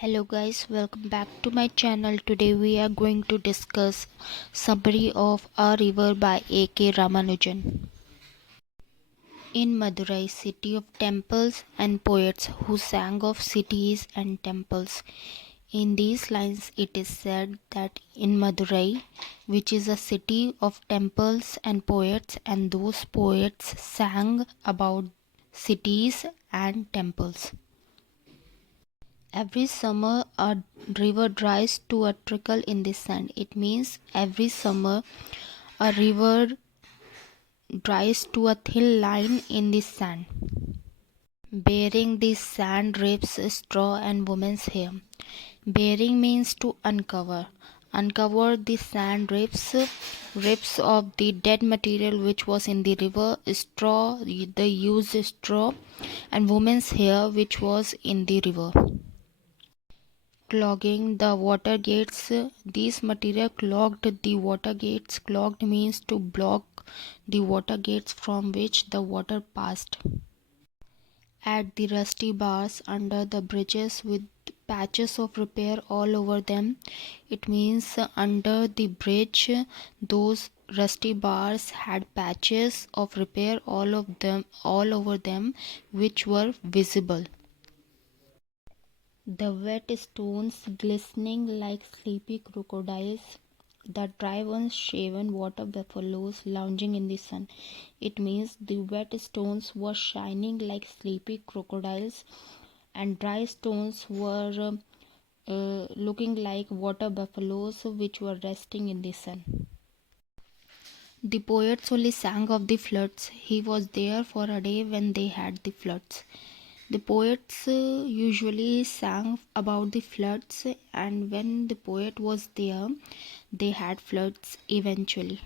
Hello guys, welcome back to my channel. Today we are going to discuss Summary of A River by A.K. Ramanujan. In Madurai, city of temples and poets who sang of cities and temples. In these lines it is said that in Madurai, which is a city of temples and poets, and those poets sang about cities and temples. Every summer a river dries to a trickle in the sand. It means every summer a river dries to a thin line in the sand, bearing the sand drifts, straw and women's hair. Bearing means to uncover. Uncover the sand drifts of the dead material which was in the river, straw, the used straw, and women's hair which was in the river. Clogging the water gates. These material clogged the water gates. Clogged means to block the water gates from which the water passed. At the rusty bars under the bridges with patches of repair all over them. It means under the bridge those rusty bars had patches of repair all over them which were visible. The wet stones glistening like sleepy crocodiles, the dry ones shaven water buffaloes lounging in the sun. It means the wet stones were shining like sleepy crocodiles, and dry stones were looking like water buffaloes which were resting in the sun. The poets only sang of the floods. He was there for a day when they had the floods. The poets usually sang about the floods, and when the poet was there, they had floods eventually.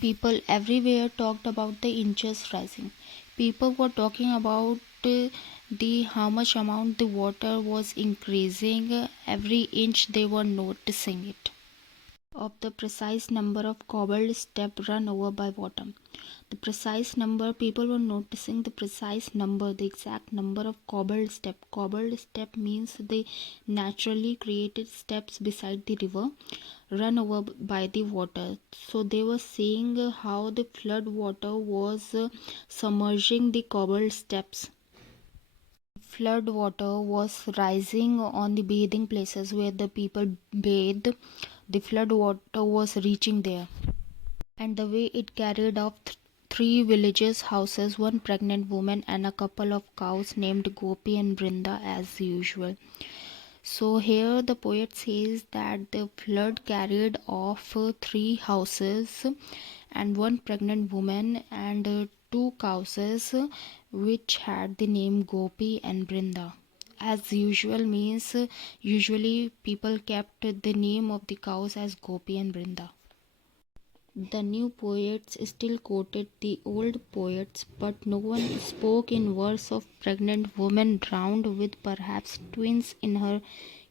People everywhere talked about the inches rising. People were talking about the how much amount the water was increasing. Every inch they were noticing it. Of the precise number of cobbled steps run over by water. The precise number, people were noticing the precise number, the exact number of cobbled step. Cobbled step means the naturally created steps beside the river run over by the water. So they were seeing how the flood water was submerging the cobbled steps. Flood water was rising on the bathing places where the people bathed. The flood water was reaching there, and the way it carried off three villages' houses, one pregnant woman, and a couple of cows named Gopi and Brinda as usual. So here the poet says that the flood carried off three houses and one pregnant woman and two cows which had the name Gopi and Brinda. As usual means usually people kept the name of the cows as Gopi and Brinda. The new poets still quoted the old poets, but no one spoke in verse of pregnant woman drowned with perhaps twins in her,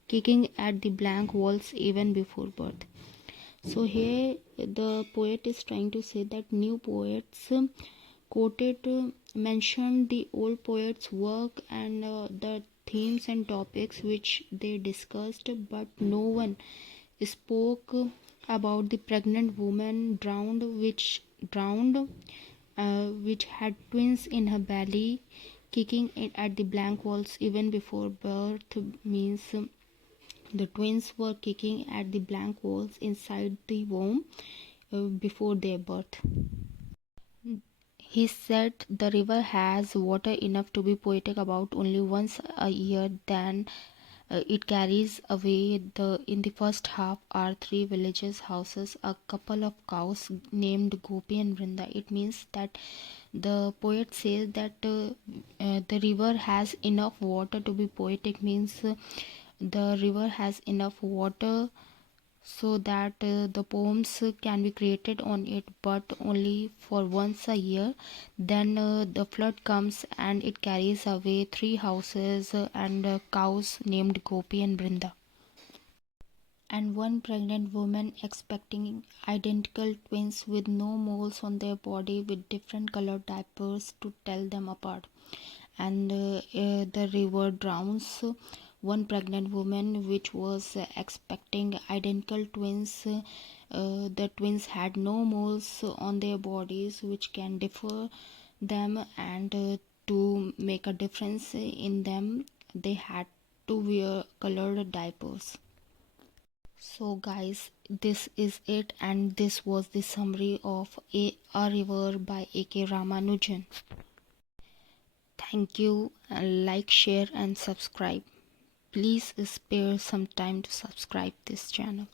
kicking at the blank walls even before birth. So here the poet is trying to say that new poets quoted mentioned the old poets' work and the themes and topics which they discussed, but no one spoke about the pregnant woman which had twins in her belly, kicking it at the blank walls even before birth. Means the twins were kicking at the blank walls inside the womb before their birth. He said the river has water enough to be poetic about only once a year. Then it carries away in the first half are three villages, houses, a couple of cows named Gopi and Vrinda. It means that the poet says that the river has enough water to be poetic. Means the river has enough water so that the poems can be created on it, but only for once a year. Then the flood comes and it carries away three houses and cows named Gopi and Brinda, and one pregnant woman expecting identical twins with no moles on their body with different colored diapers to tell them apart. And the river drowns One pregnant woman which was expecting identical twins. The twins had no moles on their bodies which can differ them, and to make a difference in them they had to wear colored diapers. So guys, this is it, and this was the summary of A River by A.K. Ramanujan. Thank you, and like, share and subscribe. Please spare some time to subscribe this channel.